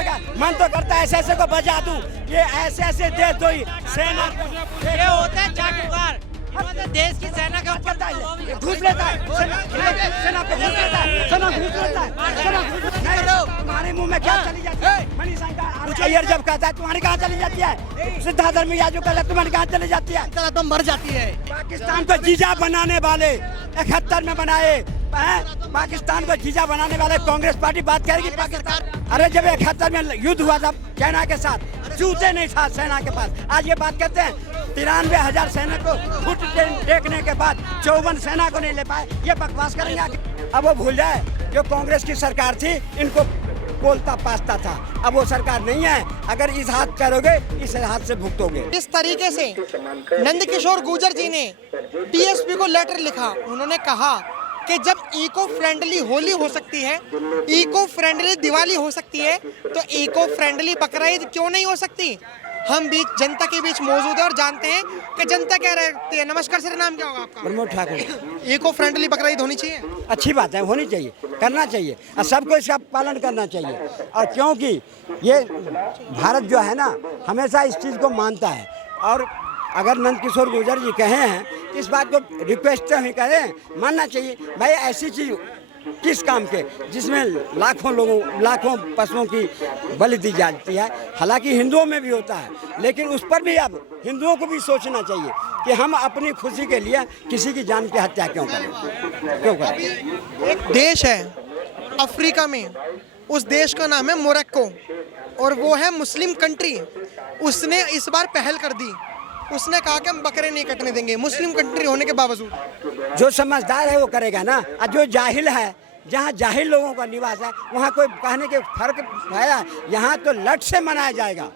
लगा, मन तो करता है ऐसे ऐसे को बजा दूं, ये ऐसे ऐसे दे दो ही सेना। ये होता है चाटुकार, देश की सेना का घुस लेता है, सेना पे घुस लेता है, सेना घुस लेता है, सेना घुस। तुम्हारे मुंह में क्या चली जाती है? मनीषा का अय्यर जब कहता है तुम्हारी कहाँ चली जाती है? सिद्धार्थ धर्मिया जो कहता है तुम्हारी कहाँ चली जाती है? तो मर जाती है। पाकिस्तान को जीजा बनाने वाले 71 में बनाए, पाकिस्तान को जीजा बनाने वाले कांग्रेस पार्टी बात करेगी पाकिस्तान। अरे जब 71 में युद्ध हुआ था चाइना के साथ, जूते नहीं था सेना के पास, आज ये बात कहते हैं 93,000 सेना को फुट टेकने के बाद 54 सेना को नहीं ले पाए, ये बकवास करेंगे आगे। अब वो भूल जाए जो कांग्रेस की सरकार थी, इनको बोलता पासता था, अब वो सरकार नहीं है। अगर इस हाथ करोगे इस हाथ से भुगतोगे। इस तरीके से नंदकिशोर गुर्जर जी ने डीएसपी को लेटर लिखा, उन्होंने कहा कि जब इको फ्रेंडली होली हो सकती है, इको फ्रेंडली दिवाली हो सकती है, तो इको फ्रेंडली बकरा ईद क्यों नहीं हो सकती? हम बीच जनता के बीच मौजूद है और जानते हैं कि जनता क्या रहती है। नमस्कार सर, नाम क्या होगा आपका? प्रमोद ठाकुर। इको फ्रेंडली बकरा ईद होनी चाहिए, अच्छी बात है, होनी चाहिए, करना चाहिए और सबको इसका पालन करना चाहिए। और क्योंकि ये भारत जो है ना हमेशा इस चीज़ को मानता है, और अगर नंदकिशोर गुर्जर जी कहे हैं इस बात को रिक्वेस्ट ही करें, मानना चाहिए। भाई ऐसी चीज़ किस काम के जिसमें लाखों पशुओं की बलि दी जाती है, हालांकि हिंदुओं में भी होता है, लेकिन उस पर भी अब हिंदुओं को भी सोचना चाहिए कि हम अपनी खुशी के लिए किसी की जान की हत्या क्यों करें। एक देश है अफ्रीका में, उस देश का नाम है मोरक्को और वो है मुस्लिम कंट्री। उसने इस बार पहल कर दी, उसने कहा कि हम बकरे नहीं कटने देंगे, मुस्लिम कंट्री होने के बावजूद। जो समझदार है वो करेगा ना, और जो जाहिल है, जहाँ जाहिल लोगों का निवास है वहाँ कोई कहने के फर्क है? यहाँ तो लट से मनाया जाएगा,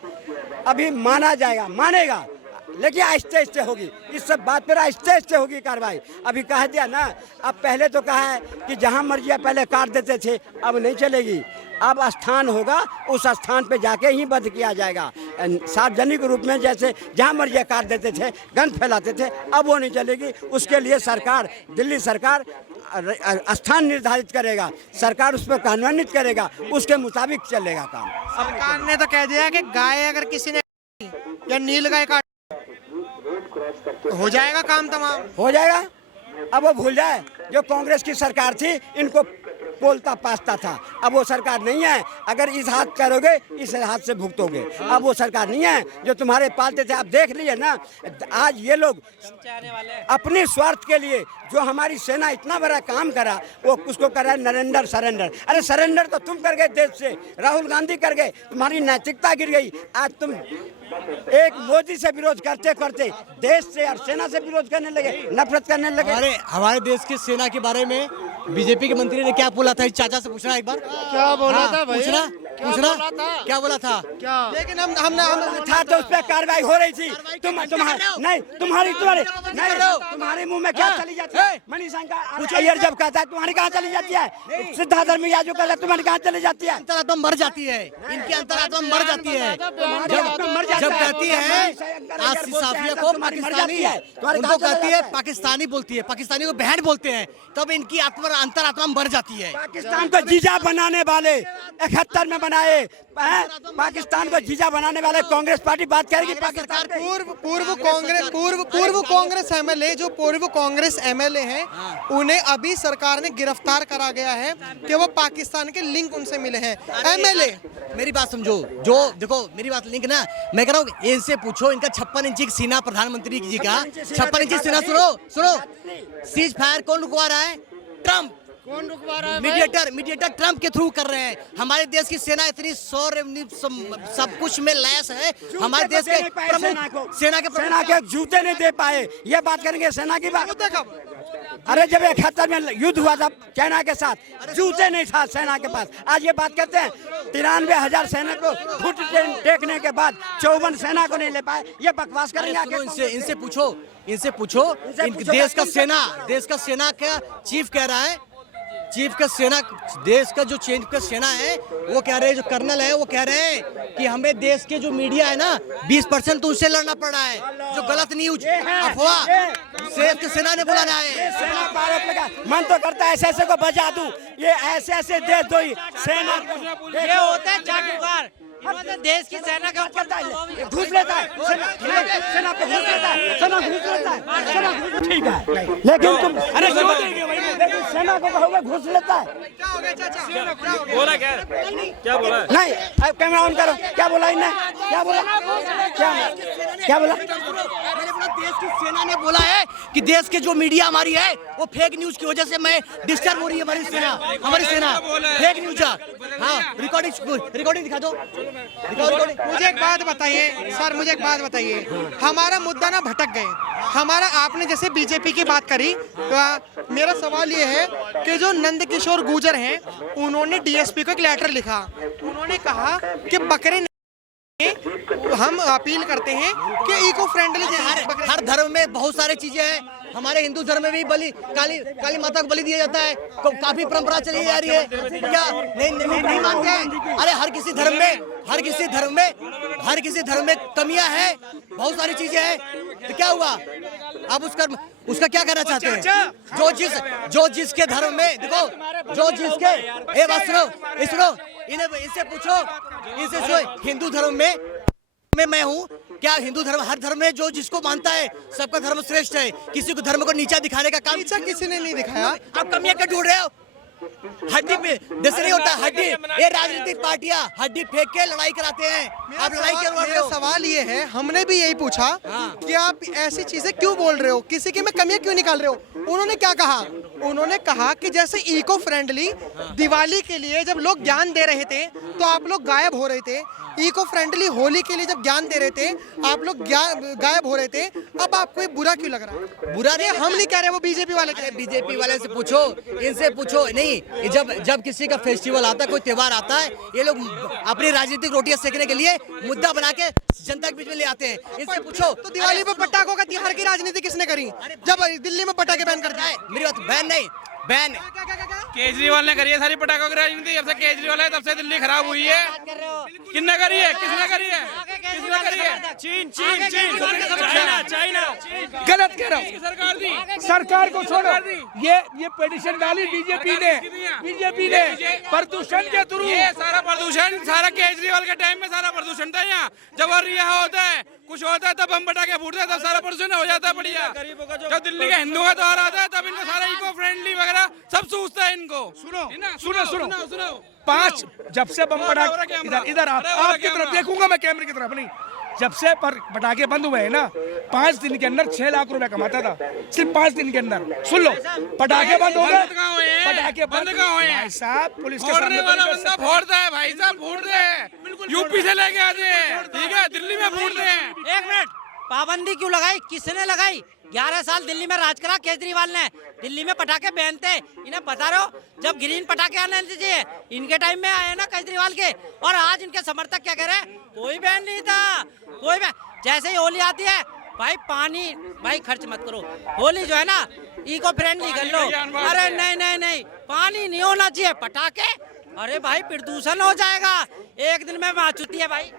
अभी माना जाएगा, मानेगा, लेकिन आहिस्ते आहिस्ते होगी, इस सब बात पर आहिस्ते आहिस्ते होगी कार्रवाई। अभी कह दिया ना, अब पहले तो कहा है कि जहाँ मर्जिया पहले काट देते थे, अब नहीं चलेगी, अब स्थान होगा, उस स्थान पे जाके ही बंद किया जाएगा। सार्वजनिक रूप में जैसे जहाँ मर्जिया काट देते थे, गंद फैलाते थे, अब वो नहीं चलेगी। उसके लिए सरकार, दिल्ली सरकार स्थान निर्धारित करेगा, सरकार उस पर कार्यान्वित करेगा, उसके मुताबिक चलेगा काम। सरकार ने तो कह दिया कि गाय अगर किसी ने या नील गाय काट हो जाएगा काम, तमाम हो जाएगा। अब वो भूल जाए जो कांग्रेस की सरकार थी, इनको बोलता पासता था, अब वो सरकार नहीं है। अगर इस हाथ करोगे इस हाथ से भुगतोगे, अब वो सरकार नहीं है जो तुम्हारे पालते थे। आप देख लिए ना, आज ये लोग अपने स्वार्थ के लिए जो हमारी सेना इतना बड़ा काम करा, वो उसको कर रहा है नरेंद्र सरेंडर। अरे सरेंडर तो तुम कर गए देश से, राहुल गांधी कर गए, तुम्हारी नैतिकता गिर गई। आज तुम एक मोदी से विरोध करते करते देश से और सेना से विरोध करने लगे, नफरत करने लगे। अरे हमारे देश की सेना के बारे में बीजेपी के मंत्री ने क्या बोला था? इस चाचा से पूछना एक बार, क्या बोला था भाई? पूछना क्या बोला था? क्या? लेकिन हमने था तो उस पर कार्रवाई हो रही थी। तुम्हारे मुंह में क्या चली जाती है? मनीषा का अय्यर जब कहता है तुम्हारी कहाँ चली जाती है? सिद्धार्थ धर्मिया जो कहता है तुम्हारी कहाँ चली जाती है? अंतरात्मा मर जाती है, इनकी अंतरात्मा मर जाती है जब कहती है आसिफ साफिया को पाकिस्तानी, उनको कहती है पाकिस्तानी बोलती है, पाकिस्तानी को बहन बोलते हैं, तब इनकी अंतरात्मा मर जाती है। पाकिस्तान को जीजा बनाने वाले 71 में बनाए, पाकिस्तान को जीजा बनाने वाले कांग्रेस पार्टी बात करेगी पाकिस्तान। पूर्व कांग्रेस एमएलए, जो पूर्व कांग्रेस एमएलए हैं, उन्हें अभी सरकार ने गिरफ्तार करा गया है कि वो पाकिस्तान के लिंक उनसे मिले हैं। एमएलए, मेरी बात समझो, जो देखो मेरी बात लिंक ना, मैं कह रहा हूँ इनसे पूछो, इनका 56 इंची सीना प्रधानमंत्री जी का 56 इंची सीना। सुनो, सीज फायर कौन रुकवा रहा है? ट्रम्प। कौन रुकवा रहा है? मीडिएटर ट्रम्प के थ्रू कर रहे हैं। हमारे देश की सेना इतनी सब कुछ में लैस है, हमारे देश के प्रमुख सेना के जूते नहीं दे पाए, ये बात करेंगे सेना की बात। अरे जब 71 में युद्ध हुआ था चाइना के साथ, जूते नहीं था सेना के पास, आज ये बात कहते हैं 93,000 सेना को फुट टेकने के बाद 54 सेना को नहीं ले पाए, ये बकवास करेंगे। इनसे पूछो, देश का सेना का चीफ कह रहा है चीफ का सेना, देश का जो चीफ का सेना है वो कह रहे हैं, जो कर्नल है वो कह रहे हैं कि हमें देश के जो मीडिया है ना 20% तो उससे लड़ना पड़ रहा है, जो गलत न्यूज अफवाह देश की सेना ने बोला है। सेना पर आरोप लगा, मन तो करता है ऐसे ऐसे को बजा दूं, ये ऐसे ऐसे दे दो ही सेना। ये होते हैं चाटुकार, इन्होंने देश की सेना के ऊपर घूस लेता है, सेना पे घूस लेता है, सेना घूस लेता है, सेना घूस, ठीक है, लेकिन तुम अरे लेकिन सेना को कहोगे घूस लेता है। क्या हो गया चाचा? बोला क्या बोला? नहीं, अब कैमरा ऑन करो, क्या बोला इन्हें, क्या बोला, क्या बोला? मैंने बोला देश की सेना ने बोला है कि देश के जो मीडिया हमारी है वो फेक न्यूज की वजह से मैं डिस्टर्ब हो रही है हमारी सेना फेक न्यूज। हाँ, रिकॉर्डिंग दिखा दो, रिकॉर्डिंग। मुझे एक बात बताइए सर, मुझे एक बात बताइए, हमारा मुद्दा ना भटक गए हमारा। आपने जैसे बीजेपी की बात करी, तो मेरा सवाल ये है कि जो नंद किशोर गुर्जर हैं उन्होंने डीएसपी को एक लेटर लिखा, उन्होंने कहा कि बकरे हम अपील करते हैं कि इको फ्रेंडली। हर धर्म में बहुत सारी चीजें हैं, हमारे हिंदू धर्म में भी बलि काली माता को बलि दिया जाता है, काफी परंपरा चली जा रही है, क्या नहीं मानते हैं? अरे हर किसी धर्म में कमियां हैं, बहुत सारी चीजें हैं, तो क्या हुआ? अब उसका क्या करना चाहते हैं? जो जिसके धर्म में देखो, जो जिसके बात सुनो, इनसे पूछो हिंदू धर्म में मैं हूँ क्या? हिंदू धर्म, हर धर्म में जो जिसको मानता है सबका धर्म श्रेष्ठ है, किसी को धर्म को नीचा दिखाने का काम किसी ने नहीं दिखाया। आप कमियां क्यों ढूंढ रहे हो? हड्डी पे जैसे नहीं होता, हड्डी, ये राजनीतिक पार्टियां हड्डी फेंक के लड़ाई कराते हैं। आप लड़ाई क्यों लड़ रहे हो? सवाल ये है, हमने भी यही पूछा कि आप ऐसी चीजें क्यों बोल रहे हो, किसी की में कमियां क्यों निकाल रहे हो? उन्होंने क्या कहा? उन्होंने कहा कि जैसे इको फ्रेंडली दिवाली के लिए जब लोग ज्ञान दे रहे थे तो आप लोग गायब हो रहे थे, इको फ्रेंडली होली के लिए जब ज्ञान दे रहे थे आप लोग गायब हो रहे थे, अब आपको ये बुरा क्यों लग रहा है? बुरा नहीं, हम नहीं कह रहे, वो बीजेपी वाले कह रहे। बीजेपी वाले से पूछो, इनसे पूछो। नहीं, जब किसी का फेस्टिवल आता है, कोई त्योहार आता है, ये लोग अपनी राजनीतिक रोटियां सेकने के लिए मुद्दा बना के जनता के बीच में ले आते हैं। इनसे पूछो तो दिवाली पे पटाखों का त्योहार की राजनीति किसने करी? जब दिल्ली में पटाखे बैन करता है। मेरी बात बैन नहीं, बैन केजरीवाल ने करी है सारी पटाखों की राजनीति। जब से केजरीवाल है तब से दिल्ली खराब हुई है। किसने करी है? किसने करी है? किसने करी है? चीन, चाइना गलत कह रहा हूँ। सरकार को छोड़ो, ये पिटीशन डाली बीजेपी ने प्रदूषण के थ्रू। ये सारा प्रदूषण सारा केजरीवाल के टाइम में सारा प्रदूषण था। यहाँ जब और यहाँ होता है, कुछ होता है, तब हम पटाखे फूटते हैं, तब सारा प्रदूषण हो जाता है बढ़िया। जब दिल्ली के हिंदुओं का त्योहार आता है तब इनको सारा इको फ्रेंडली वगैरह सब सूझता है इनको। सुनो 5 जब से बम पटाखे इधर आपकी तरफ देखूंगा मैं, कैमरे की तरफ नहीं। जब से पटाखे बंद हुए हैं ना, 5 दिन के अंदर 6 लाख रुपए कमाता था, सिर्फ 5 दिन के अंदर। सुन लो, पटाखे बंद हो गए, पटाखे बंद कहाँ हुए हैं? साहब पुलिस के सामने वाला बंदा फोड़ता है, भाई साहब फोड़ते हैं, यूपी से लेके आते हैं, ठीक है, दिल्ली में फोड़ते हैं। एक मिनट, पाबंदी क्यों लगाई? किसने लगाई? 11 साल दिल्ली में राज करा केजरीवाल ने, दिल्ली में पटाखे बैन थे। इन्हें बता रहे हो जब ग्रीन पटाखे आने चाहिए, इनके टाइम में आए ना केजरीवाल के, और आज इनके समर्थक क्या कह रहे हैं? कोई बैन नहीं था, कोई बैन। जैसे ही होली आती है, भाई पानी भाई खर्च मत करो, होली जो है ना इको फ्रेंडली कर लो। अरे नहीं, पानी नहीं होना चाहिए, पटाखे, अरे भाई प्रदूषण हो जाएगा। एक दिन में माचुती है भाई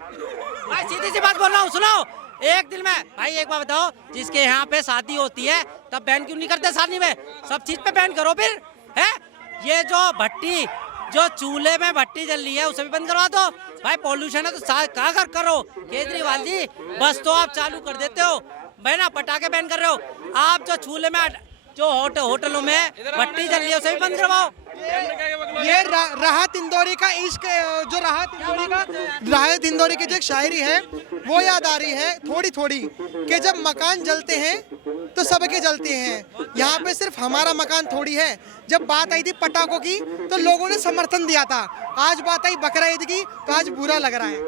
सीधी सी बात बोल रहा हूँ, सुनो। एक दिन में भाई एक बात बताओ, जिसके यहाँ पे शादी होती है तब बैन क्यों नहीं करते? शादी में सब चीज पे बैन करो फिर, है? ये जो भट्टी, जो चूल्हे में भट्टी जल रही है उसे भी बंद करवा दो भाई। पॉल्यूशन है तो कहाँ कर करो केजरीवाल जी, बस तो आप चालू कर देते हो भाई ना, पटाखे बैन कर रहे हो आप। जो चूल्हे में, जो होटलों में भट्टी जल रही है उसे भी बंद करवाओ। ये राहत इंदौरी का इश्क, जो राहत इंदौरी की जो एक शायरी है वो याद आ रही है थोड़ी थोड़ी, कि जब मकान जलते हैं तो सबके जलते हैं, यहाँ पे सिर्फ हमारा मकान थोड़ी है। जब बात आई थी पटाखों की तो लोगों ने समर्थन दिया था, आज बात आई बकरा ईद की तो आज बुरा लग रहा है।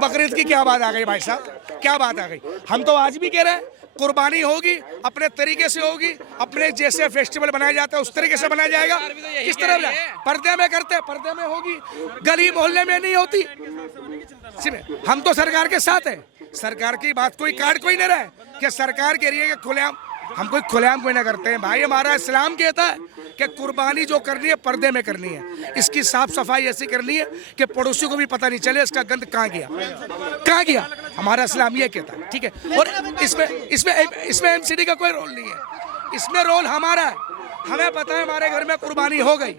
बकरा ईद की क्या बात आ गई भाई साहब, क्या बात आ गई? हम तो आज भी कह रहे हैं कुर्बानी होगी, अपने तरीके से होगी, अपने जैसे फेस्टिवल बनाया जाता है उस तरीके से बनाया जाएगा। किस तरह पर्दे में करते हैं, पर्दे में होगी, गली मोहल्ले में नहीं होती। हम तो सरकार के साथ हैं, सरकार की बात कोई काट कोई नहीं रहा है कि सरकार कह रही है कि खुलेआम हम कोई खुलेआम कोई ना करते हैं भाई। हमारा इस्लाम कहता है कि कुर्बानी जो करनी है पर्दे में करनी है, इसकी साफ सफाई ऐसी करनी है कि पड़ोसी को भी पता नहीं चले इसका गंद कहाँ गया। हमारा इस्लाम ये कहता है, ठीक है। और इसमें एमसीडी का कोई रोल नहीं है, इसमें रोल हमारा है। हमें पता है हमारे घर में कुर्बानी हो गई,